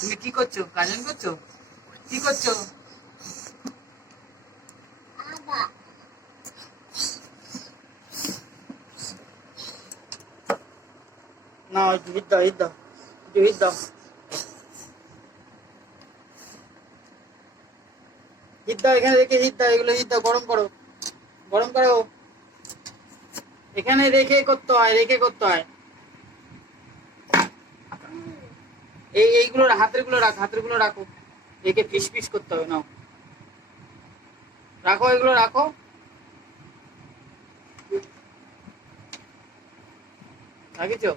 তুমি কি করছো? গাজন করছো? কি করছো? না হিট দাও, হিট দাও, হিট দাও, হিট দাও। এখানে রেখে হিট দাও, এগুলো হিট দাও, গরম করো, গরম করো। এখানে রেখে করতে হয়, রেখে করতে হয়। এইগুলো হাতের গুলো রাখো, হাতের গুলো রাখো, রেখে পিস পিস করতে হবে। নাও রাখো, এগুলো রাখো। রাখিছো?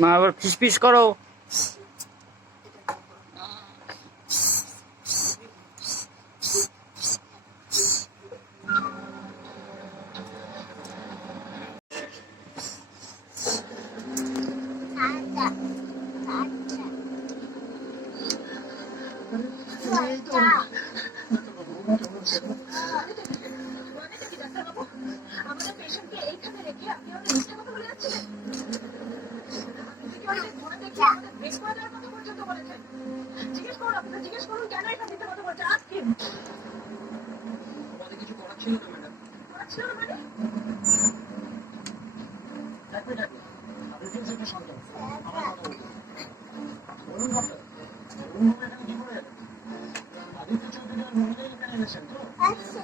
মা আবার পিস পিস করো। আচ্ছা